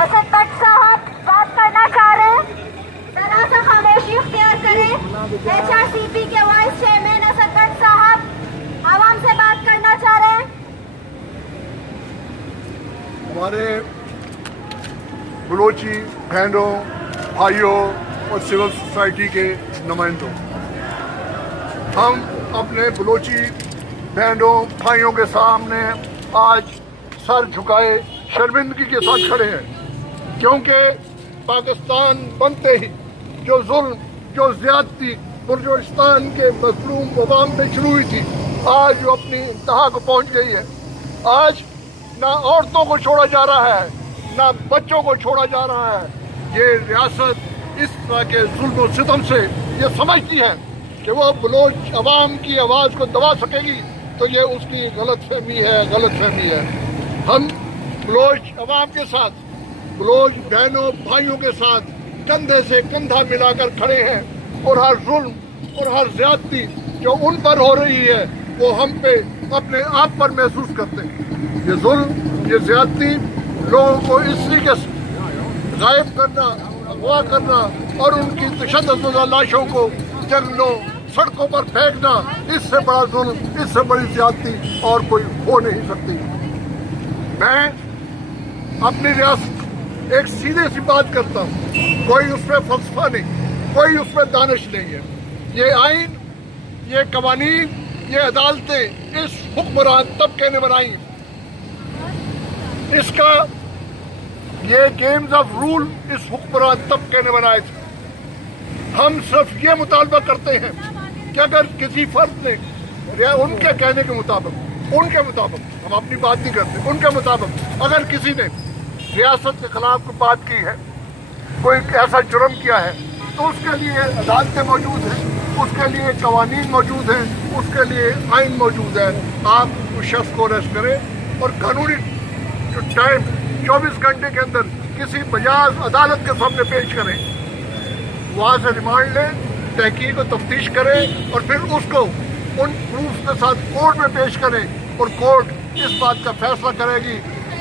Asad but صاحب بات کرنا چاہ رہے ہیں، ذرا سا خاموشی اختیار کریں۔ HRCP کے وائس چیئرمین اسد بٹ صاحب عوام سے بات کرنا چاہ رہے ہیں۔ ہمارے بلوچی بہنوں، بھائیوں اور سول سوسائٹی کے نمائندوں، ہم اپنے بلوچی بہنوں بھائیوں کے سامنے آج سر جھکائے شرمندگی کے ساتھ کھڑے ہیں، کیونکہ پاکستان بنتے ہی جو ظلم، جو زیادتی بلوچستان کے مظلوم عوام پہ شروع ہوئی تھی، آج وہ اپنی انتہا کو پہنچ گئی ہے۔ آج نہ عورتوں کو چھوڑا جا رہا ہے، نہ بچوں کو چھوڑا جا رہا ہے۔ یہ ریاست اس طرح کے ظلم و ستم سے یہ سمجھتی ہے کہ وہ بلوچ عوام کی آواز کو دبا سکے گی، تو یہ اس کی غلط فہمی ہے۔ ہم بلوچ عوام کے ساتھ، بلوچ بہنوں بھائیوں کے ساتھ کندھے سے کندھا ملا کر کھڑے ہیں، اور ہر ظلم اور ہر زیادتی جو ان پر ہو رہی ہے وہ ہم پہ اپنے آپ پر محسوس کرتے ہیں۔ یہ ظلم، یہ زیادتی لوگوں کو اس طریقے سے غائب کرنا، اغوا کرنا اور ان کی تشدد زدہ لاشوں کو جنگلوں، سڑکوں پر پھینکنا، اس سے بڑا ظلم، اس سے بڑی زیادتی اور کوئی ہو نہیں سکتی۔ میں اپنی ریاست ایک سیدھے سی بات کرتا ہوں، کوئی اس میں فلسفہ نہیں، کوئی اس میں دانش نہیں ہے۔ یہ آئین، یہ قوانین، یہ عدالتیں اس حکمران طبقے نے بنائی ہیں۔ اس کا یہ گیمز آف رول اس حکمران طبقے نے بنائے تھے۔ ہم صرف یہ مطالبہ کرتے ہیں کہ اگر کسی فرد نے ان کے کہنے کے مطابق، ہم اپنی بات نہیں کرتے، ان کے مطابق اگر کسی نے ریاست کے خلاف کوئی بات کی ہے، کوئی ایسا جرم کیا ہے، تو اس کے لیے عدالتیں موجود ہیں، اس کے لیے قوانین موجود ہیں، اس کے لیے آئین موجود ہے۔ آپ اس شخص کو اریسٹ کریں اور قانونی جو ٹائم 24 گھنٹے کے اندر کسی مجاز عدالت کے سامنے پیش کریں، وہاں سے ریمانڈ لیں، تحقیق و تفتیش کریں، اور پھر اس کو ان پروف کے ساتھ کورٹ میں پیش کریں، اور کورٹ اس بات کا فیصلہ کرے گی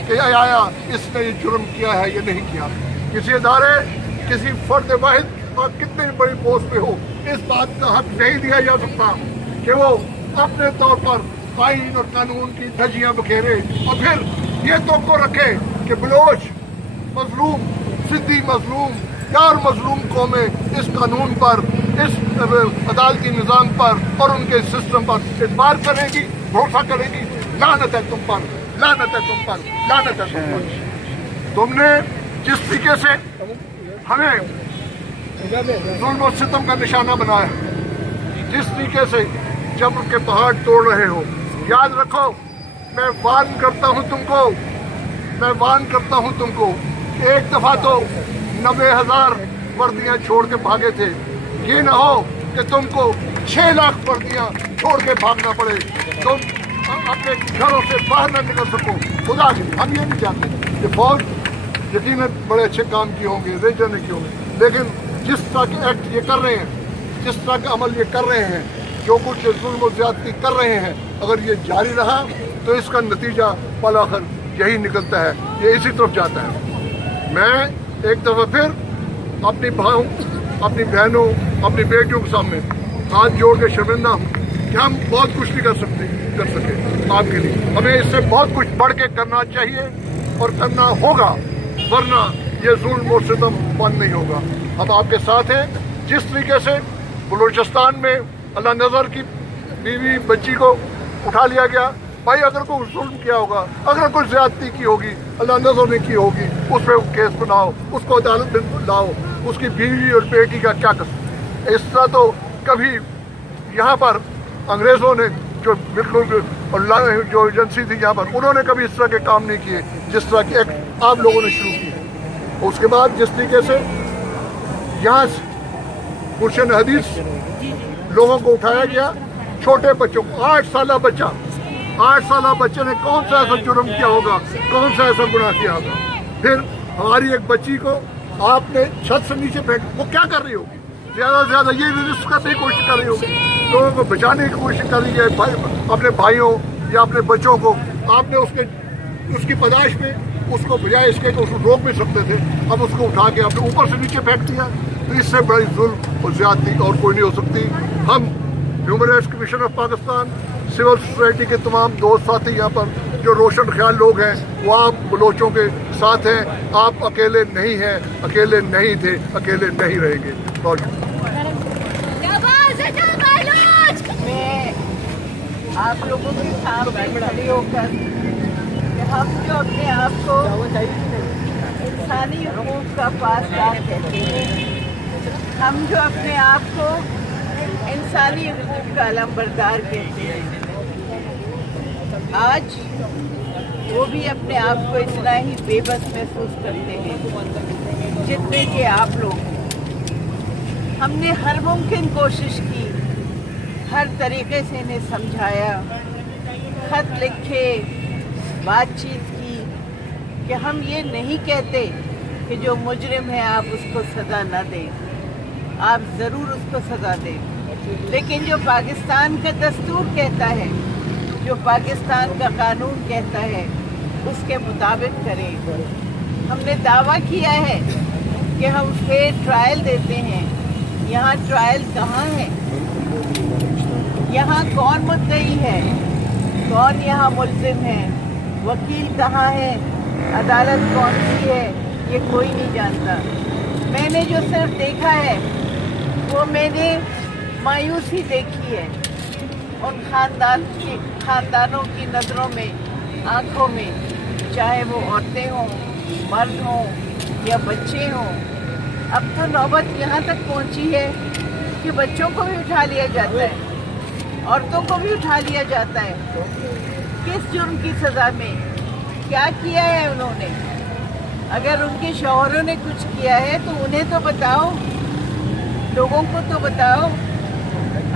کہ آیا اس نے یہ جرم کیا ہے یا نہیں کیا۔ کسی ادارے، کسی فرد واحد اور کتنی بڑی پوسٹ پہ ہو، اس بات کا حق نہیں دیا جا سکتا کہ وہ اپنے طور پر آئین اور قانون کی دھجیاں بکھیرے اور پھر یہ توقع رکھے کہ بلوچ مظلوم، سندھی مظلوم، چار مظلوم قومیں اس قانون پر، اس عدالتی نظام پر اور ان کے سسٹم پر اعتبار کریں گی، بھروسہ کریں گی۔ لعنت ہے تم پر، لعنت ہے تم پر، لعنت ہے تم پر۔ تم نے جس طریقے سے ہمیں ظلم و ستم کا نشانہ بنایا، جس طریقے سے جب ان کے پہاڑ توڑ رہے ہو، یاد رکھو، میں وارن کرتا ہوں تم کو، ایک دفعہ تو 90,000 وردیاں چھوڑ کے بھاگے تھے، یہ نہ ہو کہ تم کو 6 لاکھ وردیاں چھوڑ کے بھاگنا پڑے، تم اپنے گھروں سے باہر نہ نکل سکو۔ خدا کی ہم یہ نہیں چاہتے کہ فوج یقیناً بڑے اچھے کام کیے ہوں گے، ریجر نے کیے ہوں گے، لیکن جس طرح کے ایکٹ یہ کر رہے ہیں، جس طرح کا عمل یہ کر رہے ہیں، جو کچھ ظلم و زیادتی کر رہے ہیں، اگر یہ جاری رہا تو اس کا نتیجہ بالآخر یہی نکلتا ہے، یہ اسی طرف جاتا ہے۔ میں ایک دفعہ پھر اپنی بھائیوں، اپنی بہنوں، اپنی بیٹیوں کے سامنے ہاتھ جوڑ کے شرمندہ ہوں کہ ہم بہت کچھ نہیں کر سکے آپ کے لیے۔ ہمیں اس سے بہت کچھ بڑھ کے کرنا چاہیے اور کرنا ہوگا، ورنہ یہ ظلم و ستم بند نہیں ہوگا۔ ہم آپ کے ساتھ ہیں۔ جس طریقے سے بلوچستان میں اللہ نظر کی بیوی بچی کو اٹھا لیا گیا، بھائی اگر کوئی ظلم کیا ہوگا، اگر کوئی زیادتی کی ہوگی، اللہ نظر نے کی ہوگی، اس پہ کیس بناؤ، اس کو عدالت میں لاؤ، اس کی بیوی اور بیٹی کا کیا قصور۔ اس طرح تو کبھی یہاں پر انگریزوں نے جو بالکل جو ایجنسی تھی یہاں پر، انہوں نے کبھی اس طرح کے کام نہیں کیے جس طرح کے ایکٹ آپ لوگوں نے شروع کیے۔ اس کے بعد جس طریقے سے یہاں سے گلشن حدیث لوگوں کو اٹھایا گیا، چھوٹے بچوں کو، 8 سالہ بچے نے کون سا ایسا جرم کیا ہوگا، کون سا ایسا گناہ کیا ہوگا۔ پھر ہماری ایک بچی کو آپ نے چھت سے نیچے پھینک، وہ کیا کر رہی ہوگی؟ زیادہ سے زیادہ یہ ریسک کرنے کی کوشش کر رہی ہوگی، لوگوں کو بچانے کی کوشش کر رہی ہے، اپنے بھائیوں یا اپنے بچوں کو۔ آپ نے اس کی پداش میں उसको बजाय इसके कि उसको रोक भी सकते थे, अब उसको उठा के आपने ऊपर से नीचे फेंक दिया। तो इससे बड़ी जुल्म और ज्यादती और कोई नहीं हो सकती। हम human rights commission of Pakistan, civil society के तमाम दोस्त साथी यहाँ पर जो रोशन ख्याल लोग हैं, वो आप बलोचों के साथ हैं। आप अकेले नहीं हैं, अकेले नहीं थे, अकेले नहीं रहेंगे। मैं आप लोगों के सामने खड़ी होकर कि हम जो अपने आप को इंसानी हकूक़ का पासदार कहते हैं, हम जो अपने आप को इंसानी हकूक़ का अलंबरदार कहते हैं, आज वो भी अपने आप को इतना ही बेबस महसूस करते हैं जितने कि आप लोग। हमने हर मुमकिन कोशिश की, हर तरीके से इन्हें समझाया, खत लिखे, बातचीत की कि हम ये नहीं कहते कि जो मुजरिम है आप उसको सज़ा ना दें, आप ज़रूर उसको सज़ा दें, लेकिन जो पाकिस्तान का दस्तूर कहता है, जो पाकिस्तान का कानून कहता है, उसके मुताबिक करें। हमने दावा किया है कि हम फेयर ट्रायल देते हैं। यहाँ ट्रायल कहाँ है? यहाँ कौन मुद्दई है, कौन यहाँ मुल्ज़िम है, वकील कहाँ है, अदालत कौन सी है, ये कोई नहीं जानता। मैंने जो सिर्फ देखा है वो मैंने मायूसी देखी है उन खानदानों की नज़रों में, आँखों में, चाहे वो औरतें हों, मर्द हों या बच्चे हों। अब तो नौबत यहाँ तक पहुँची है कि बच्चों को भी उठा लिया जाता है, औरतों को भी उठा लिया जाता है। किस जुर्म की सज़ा में? क्या किया है उन्होंने? अगर उनके शौहरों ने कुछ किया है तो उन्हें तो बताओ, लोगों को तो बताओ,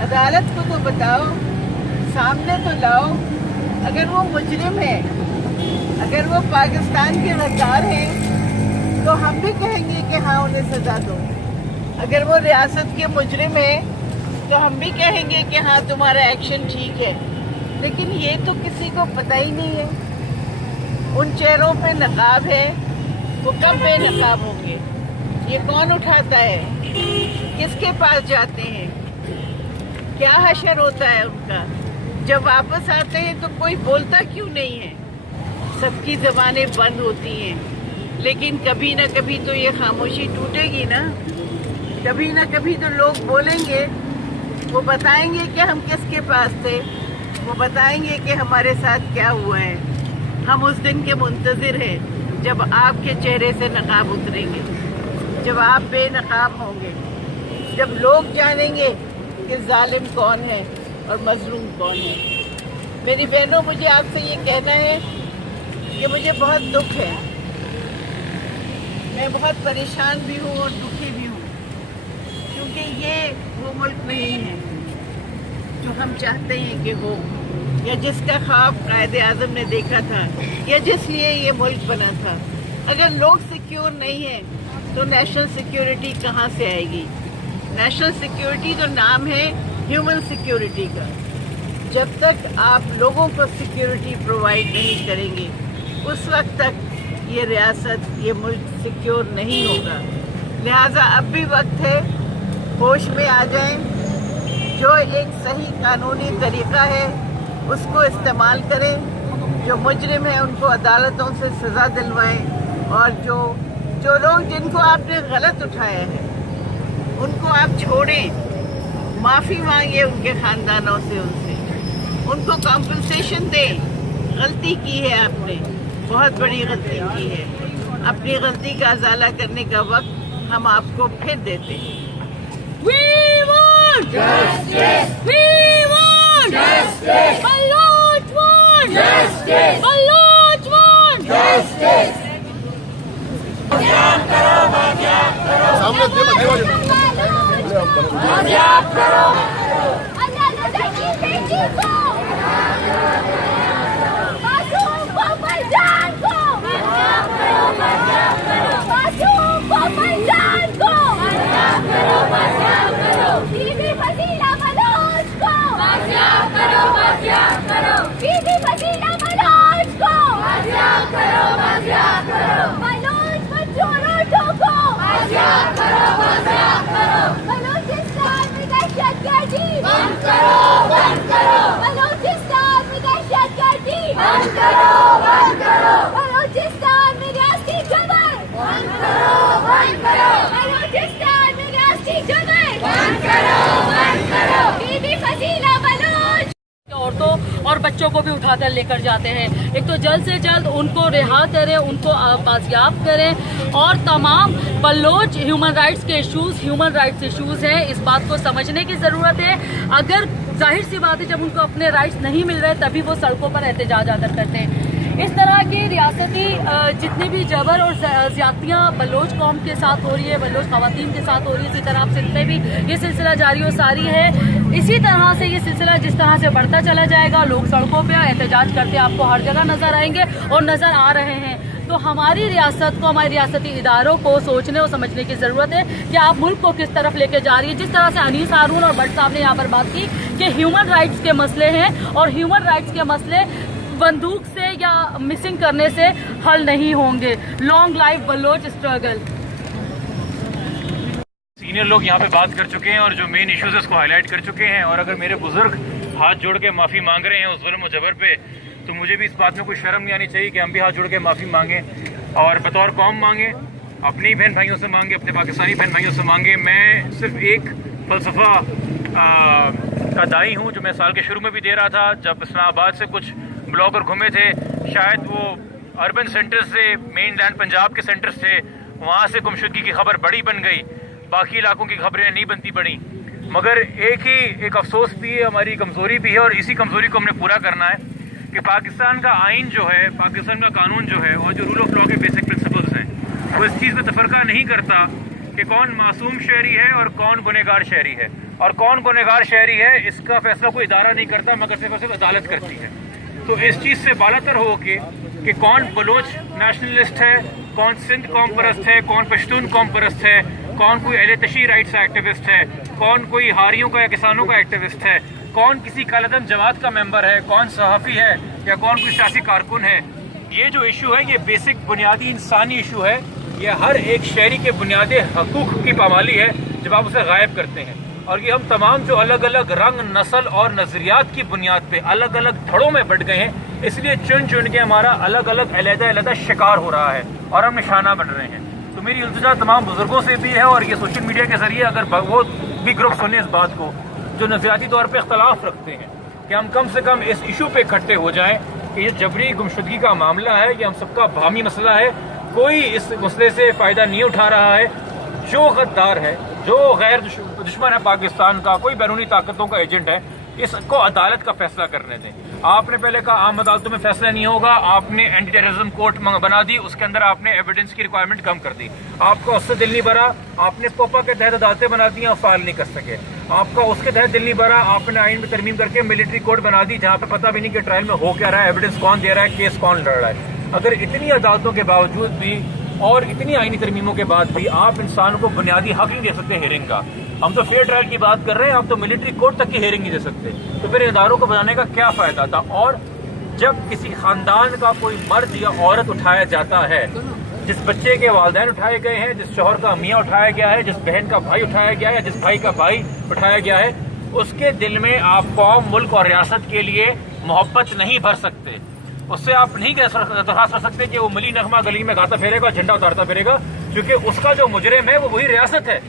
अदालत को तो बताओ, सामने तो लाओ। अगर वो मुजरिम है, अगर वो पाकिस्तान के गद्दार हैं, तो हम भी कहेंगे कि हाँ उन्हें सज़ा दो। अगर वो रियासत के मुजरिम है तो हम भी कहेंगे कि हाँ तुम्हारा एक्शन ठीक है। लेकिन ये तो किसी को पता ही नहीं है। उन चेहरों पे नकाब है, वो कब बेनकाब होंगे? ये कौन उठाता है? किसके पास जाते हैं? क्या हशर होता है उनका? जब वापस आते हैं तो कोई बोलता क्यों नहीं है? सबकी ज़बानें बंद होती हैं, लेकिन कभी ना कभी तो ये खामोशी टूटेगी ना। कभी ना कभी तो लोग बोलेंगे, वो बताएंगे कि हम किसके पास थे, वो बताएंगे कि हमारे साथ क्या हुआ है। हम उस दिन के मुंतज़िर हैं जब आपके चेहरे से नकाब उतरेंगे, जब आप बेनकाब होंगे, जब लोग जानेंगे कि जालिम कौन है और मजलूम कौन है। मेरी बहनों, मुझे आपसे ये कहना है कि मुझे बहुत दुख है, मैं बहुत परेशान भी हूँ और दुखी भी हूँ, क्योंकि ये वो मुल्क नहीं है जो हम चाहते हैं कि हो, या जिसका ख्वाब कायद-ए-आज़म ने देखा था, या जिस लिए ये मुल्क बना था। अगर लोग सिक्योर नहीं हैं तो नेशनल सिक्योरिटी कहाँ से आएगी? नेशनल सिक्योरिटी तो नाम है ह्यूमन सिक्योरिटी का। जब तक आप लोगों को सिक्योरिटी प्रोवाइड नहीं करेंगे, उस वक्त तक ये रियासत, ये मुल्क सिक्योर नहीं होगा। लिहाजा अब भी वक्त है, होश में आ जाएं। जो एक सही कानूनी तरीका है उसको इस्तेमाल करें। जो मुजरिम है उनको अदालतों से सज़ा दिलवाएं, और जो लोग जिनको आपने गलत उठाया है उनको आप छोड़ें, माफ़ी मांगिए उनके ख़ानदानों से, उनको कॉम्पनसेशन दें। गलती की है आपने, बहुत बड़ी गलती की है। अपनी गलती का अज़ाला करने का वक्त हम आपको फिर देते हैं। We want justice. We want justice. Baloch want justice. Baloch want justice. Mazyab karo, mazyab karo. सामने Mazyab karo. Allah बेटी को, मासूम को, मैदान को, मासूम को, मैदान को, बीबी फजीला बलोच को, बीबी फजीला बलोच को, बच्चों को भी उठाकर लेकर जाते हैं। एक तो जल्द से जल्द उनको रिहा करें, उनको बाजियाब करें, और तमाम बलोच ह्यूमन राइट्स के इशूज़ हैं, इस बात को समझने की ज़रूरत है। अगर जाहिर सी बात है जब उनको अपने राइट्स नहीं मिल रहे तभी वो सड़कों पर एहतजाज आकर करते हैं। इस तरह की रियासती जितने भी जबर और ज़्यादतियाँ बलोच कौम के साथ हो रही है, बलोच ख़वातीन के साथ हो रही है, इसी तरह आप सिंध में भी ये सिलसिला जारी और सारी है। इसी तरह से ये सिलसिला जिस तरह से बढ़ता चला जाएगा, लोग सड़कों पे एहतजाज करते आपको हर जगह नज़र आएंगे और नज़र आ रहे हैं। तो हमारी रियासत को, हमारे रियासती इदारों को सोचने और समझने की ज़रूरत है कि आप मुल्क को किस तरफ लेके जा रही है। जिस तरह से अनीस हारून और भट्ट साहब ने यहाँ पर बात की कि ह्यूमन राइट्स के मसले हैं, और ह्यूमन राइट्स के मसले बंदूक से या मिसिंग करने से हल नहीं होंगे। Long life Baloch struggle. Senior लोग यहाँ पे बात कर चुके हैं और जो मेन इश्यूज उसको हाईलाइट कर चुके हैं, और अगर मेरे बुजुर्ग हाथ जोड़ के माफ़ी मांग रहे हैं उस जुल्म और जबर पे, तो मुझे भी इस बात में कोई शर्म नहीं आनी चाहिए कि हम भी हाथ जोड़ के माफ़ी मांगें और बतौर कौम मांगें, अपनी बहन भाइयों से मांगे, अपने पाकिस्तानी बहन भाइयों से मांगे। मैं सिर्फ एक फ़लसफ़ा का दाई हूँ जो मैं साल के शुरू में भी दे रहा था, जब इस्लामाबाद से कुछ ब्लॉगर घूमे थे, शायद वो अर्बन सेंटर से, मेन लैंड पंजाब के सेंटर से, वहाँ से गुमशुदगी की खबर बड़ी बन गई, बाकी इलाकों की खबरें नहीं बनती पड़ी। मगर एक अफसोस भी है, हमारी कमज़ोरी भी है, और इसी कमज़ोरी को हमने पूरा करना है कि पाकिस्तान का आइन जो है, पाकिस्तान का कानून जो है, और जो रूल ऑफ लॉ के बेसिक प्रिंसिपल्स हैं, वो इस चीज़ में तफरका नहीं करता कि कौन मासूम शहरी है और कौन गुनहगार शहरी है, और कौन गुनहगार शहरी है इसका फैसला कोई इदारा नहीं करता, मगर सिर्फ और सिर्फ अदालत करती है। तो इस चीज़ से बालातर हो कि कौन बलोच नेशनलिस्ट है, कौन सिंध कौम परस्त है, कौन पश्तून कौम परस्त है, कौन कोई अहले तशी राइट्स एक्टिविस्ट है, कौन कोई हारियों का या किसानों का एक्टिविस्ट है, कौन किसी कालदम जमात का मेंबर है, कौन सहाफ़ी है, या कौन कोई सियासी कारकुन है। ये जो इशू है, ये बेसिक बुनियादी इंसानी इशू है, ये हर एक शहरी के बुनियादी हकूक़ की पामाली है जब आप उसे गायब करते हैं। और ये हम तमाम जो अलग अलग रंग, नस्ल और नज़रियात की बुनियाद पे अलग अलग धड़ों में बट गए हैं, इसलिए चुन चुन के हमारा अलग अलग अलग शिकार हो रहा है और हम निशाना बन रहे हैं। तो मेरी इल्तिजा तमाम बुजुर्गों से भी है, और ये सोशल मीडिया के ज़रिए अगर वो भी ग्रुप सुने इस बात को जो नज़रियाती तौर पर इख्तलाफ रखते हैं, कि हम कम से कम इस इशू पे इकट्ठे हो जाएं कि ये जबरी गुमशुदगी का मामला है, ये हम सबका बाहमी मसला है, कोई इस मसले से फ़ायदा नहीं उठा रहा है। जो गद्दार है, जो गैर दुश्मन है पाकिस्तान का, कोई बैरूनी ताकतों का एजेंट है, इसको अदालत का फैसला करने दें। आपने पहले कहा आम अदालतों में फैसला नहीं होगा, आपने एंटी टेररिज्म कोर्ट बना दी, उसके अंदर आपने एविडेंस की रिक्वायरमेंट कम कर दी, आपका उससे दिल नहीं भरा, आपने पोपा के तहत अदालतें बना दी और फाइल नहीं कर सके, आपका उसके तहत दिल नहीं भरा, आपने आइन में तरमीम करके मिलिट्री कोर्ट बना दी जहाँ पे पता भी नहीं कि ट्रायल में हो क्या रहा है, एविडेंस कौन दे रहा है, केस कौन लड़ रहा है। अगर इतनी अदालतों के बावजूद भी और इतनी आईनी तरमीमों के बाद भी आप इंसान को बुनियादी हक नहीं दे सकते हेयरिंग का, हम तो फेयर ट्रायल की बात कर रहे हैं, आप तो मिलिट्री कोर्ट तक की हेयरिंग नहीं दे सकते, तो फिर इदारों को बनाने का क्या फ़ायदा था। और जब किसी ख़ानदान का कोई मर्द या औरत उठाया जाता है, जिस बच्चे के वालिदैन उठाए गए हैं, जिस शौहर का मियाँ उठाया गया है, जिस बहन का भाई उठाया गया है, जिस भाई का भाई उठाया गया है, उसके दिल में आप कौम, मुल्क और रियासत के लिए मोहब्बत नहीं भर सकते। उससे आप नहीं दरखास्त कर सकते कि वो मली नगमा गली में गाता फिरेगा, झंडा उतारता फिरेगा, क्योंकि उसका जो मुजरिम है वो वही रियासत है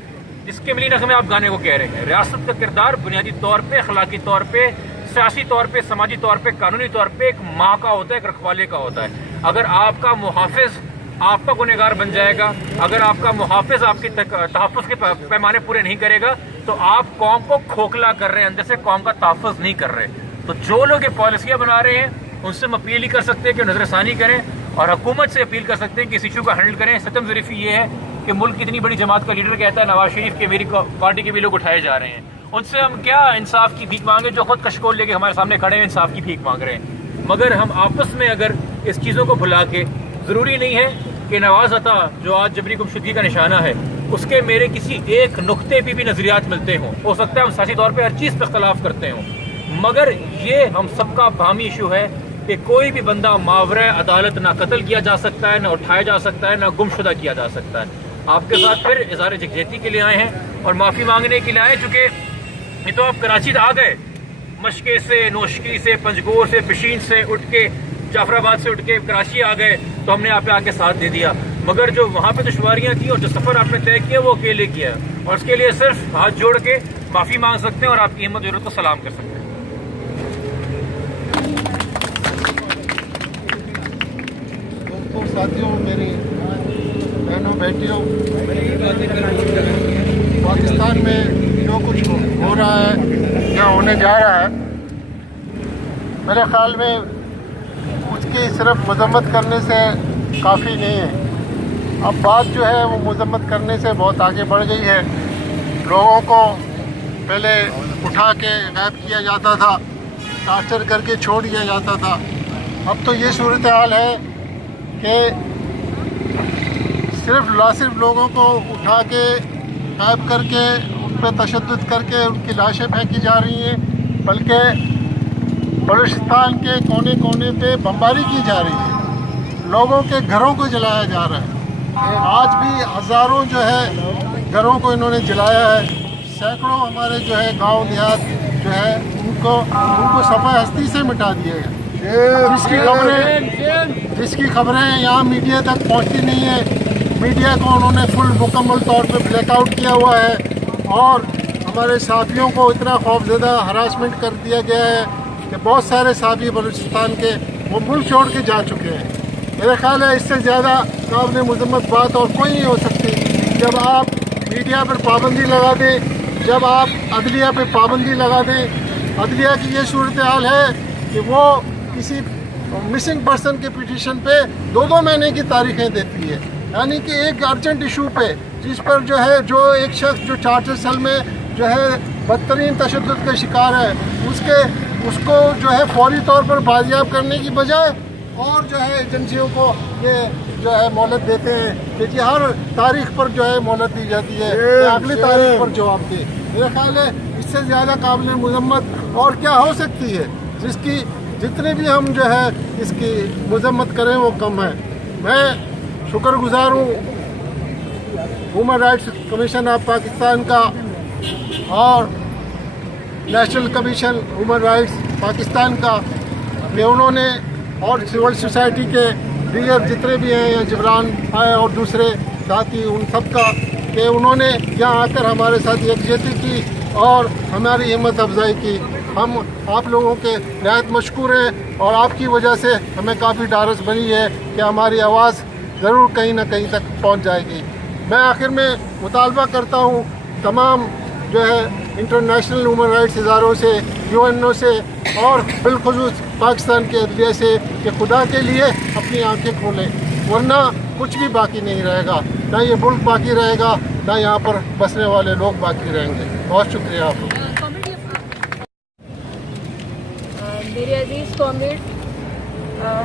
जिसके मली नगमे आप गाने को कह रहे हैं। रियासत का किरदार बुनियादी तौर पे, अखलाकी तौर पे, सियासी तौर पे, समाजी तौर पे, कानूनी तौर पे एक माँ का होता है, एक रखवाले का होता है। अगर आपका मुहाफिज आपका गुनहगार बन जाएगा, अगर आपका मुहाफिज आपकी तहफ़्फ़ुज़ के पैमाने पूरे नहीं करेगा, तो आप कौम को खोखला कर रहे हैं, अंदर से कौम का तहफ़्फ़ुज़ नहीं कर रहे। तो जो लोग ये पॉलिसियाँ बना रहे हैं उनसे हम अपील ही कर सकते हैं कि नज़रसानी करें, और हुकूमत से अपील कर सकते हैं कि इस इशू का हैंडल करें। सतम ज़रीफ़ी ये है कि मुल्क की इतनी बड़ी जमात का लीडर कहता है नवाज शरीफ के मेरी पार्टी के भी लोग उठाए जा रहे हैं, उनसे हम क्या इंसाफ की भीख मांगे, जो खुद कशकोल लेके हमारे सामने खड़े हैं इंसाफ की भीख मांग रहे हैं। मगर हम आपस में अगर इस चीज़ों को भुला के, ज़रूरी नहीं है कि नवाज अता जो आज जबरी गुमशुदगी का निशाना है उसके मेरे किसी एक नुक्ते पे भी नज़रियात मिलते हों, हो सकता है हम सियासी तौर पर हर चीज़ पर इख्तलाफ करते हों, मगर ये हम सबका बाहमी इशू है कि कोई भी बंदा मावरा अदालत ना कत्ल किया जा सकता है, ना उठाया जा सकता है, ना गुमशुदा किया जा सकता है। आपके साथ फिर इज़हार यकजहती के लिए आए हैं और माफ़ी मांगने के लिए आए, चूँकि ये तो आप कराची आ गए, मशके से, नोशकी से, पंजगोर से, पिशीन से उठ के, जाफराबाद से उठ के कराची आ गए, तो हमने आप पे आके साथ दे दिया। मगर जो वहाँ पे दुश्वारियाँ थी और जो सफ़र आपने तय किया वो अकेले किया, और उसके लिए सिर्फ हाथ जोड़ के माफ़ी मांग सकते हैं और आपकी हिम्मत ज़रूरत को सलाम कर सकते हैं। भाइयों साथियों, मेरी बहनों बेटियों, पाकिस्तान में जो कुछ हो रहा है या होने जा रहा है, मेरे ख्याल में उसकी सिर्फ मजम्मत करने से काफ़ी नहीं है। अब बात जो है वो मजम्मत करने से बहुत आगे बढ़ गई है। लोगों को पहले उठा के गायब किया जाता था, टार्चर करके छोड़ दिया जाता था। अब तो ये सूरत हाल है कि सिर्फ लोगों को उठा के गायब करके उन पर तशद्दुद करके उनकी लाशें फेंकी जा रही हैं, बल्कि बलूचिस्तान के कोने कोने पे बमबारी की जा रही है, लोगों के घरों को जलाया जा रहा है। आज भी हज़ारों जो है घरों को इन्होंने जलाया है। सैकड़ों हमारे जो है गांव देहात जो है उनको सफ़ा हस्ती से मिटा दिया गया। जिसकी खबरें यहाँ मीडिया तक पहुँचती नहीं है। मीडिया को उन्होंने मुकम्मल तौर पे ब्लैकआउट किया हुआ है और हमारे साथियों को इतना खौफज़दा हरासमेंट कर दिया गया है कि बहुत सारे साथी बलूचिस्तान के वो मुल्क छोड़ के जा चुके हैं। मेरा ख्याल है इससे ज़्यादा काबिल मज़म्मत बात और कोई नहीं हो सकती। जब आप मीडिया पर पाबंदी लगा दें, जब आप अदलिया पे पाबंदी लगा दें। अदलिया की ये सूरत हाल है कि वो किसी मिसिंग पर्सन के पिटीशन पे 2-2 महीने की तारीखें देती है, यानी कि एक अर्जेंट इशू पे जिस पर जो एक शख्स जो चार्टर सेल में जो है बदतरीन तशद्दुद का शिकार है उसको जो है फौरी तौर पर बाजियाब करने की बजाय और जो है एजेंसियों को ये जो है मोहलत देते हैं कि जी हर तारीख पर जो है मोहलत दी जाती है, अगली तारीख पर जवाब दे। मेरा ख्याल है इससे ज़्यादा काबिल मज़म्मत और क्या हो सकती है, जिसकी जितने भी हम जो है इसकी मज़म्मत करें वो कम है। मैं शुक्रगुज़ार हूँ human rights commission of Pakistan का और national commission human rights Pakistan का कि उन्होंने और सिविल सोसाइटी के दीगर जितने भी हैं या जबरान आए और दूसरे साथी उन सब का कि उन्होंने यहाँ आकर हमारे साथ यकजहती की और हमारी हिम्मत अफजाई की। हम आप लोगों के नहायत मशकूर हैं और आपकी वजह से हमें काफ़ी ढारस बनी है कि हमारी आवाज़ ज़रूर कहीं ना कहीं तक पहुँच जाएगी। मैं आखिर में मुतालबा करता हूँ तमाम जो है इंटरनेशनल ह्यूमन राइट्स इदारों से, UNO से और बिलखुसूस पाकिस्तान के अदलिया से कि खुदा के लिए अपनी आंखें खोलें, वरना कुछ भी बाकी नहीं रहेगा। ना ये मुल्क बाकी रहेगा, ना यहाँ पर बसने वाले लोग बाकी रहेंगे। बहुत शुक्रिया आपको। मेरे अजीज़ कॉमरेड,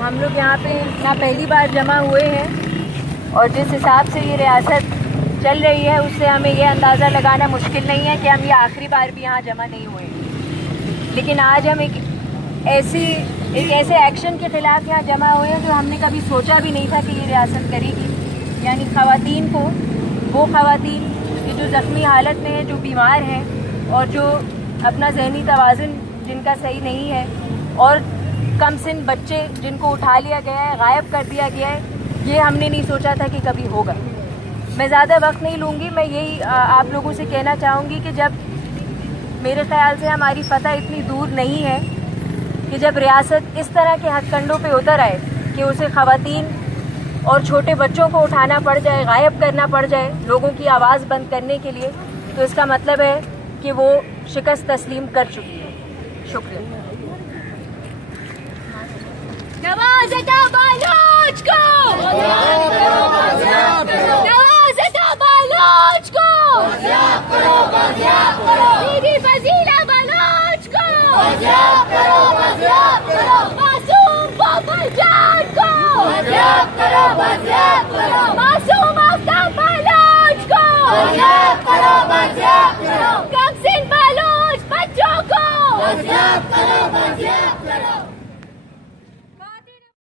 हम लोग यहाँ पे ना पहली बार जमा हुए हैं और जिस हिसाब से ये रियासत चल रही है उससे हमें ये अंदाज़ा लगाना मुश्किल नहीं है कि हम ये आखिरी बार भी यहाँ जमा नहीं हुए। लेकिन आज हम एक ऐसे एक्शन के ख़िलाफ़ यहाँ जमा हुए हैं जो हमने कभी सोचा भी नहीं था कि ये रियासत करेगी। यानी ख़वातीन को, वो ख़वातीन कि जो ज़ख्मी हालत में है, जो बीमार हैं और जो अपना ज़हनी तवाज़ुन जिनका सही नहीं है, और कम सिन बच्चे जिनको उठा लिया गया है, गायब कर दिया गया है, ये हमने नहीं सोचा था कि कभी होगा। मैं ज़्यादा वक्त नहीं लूँगी। मैं यही आप लोगों से कहना चाहूँगी कि जब मेरे ख़्याल से हमारी फ़तह इतनी दूर नहीं है कि जब रियासत इस तरह के हथकंडों पे उतर आए कि उसे ख़वातीन और छोटे बच्चों को उठाना पड़ जाए, गायब करना पड़ जाए लोगों की आवाज़ बंद करने के लिए, तो इसका मतलब है कि वो शिकस्त तस्लीम कर चुकी है। शुक्रिया।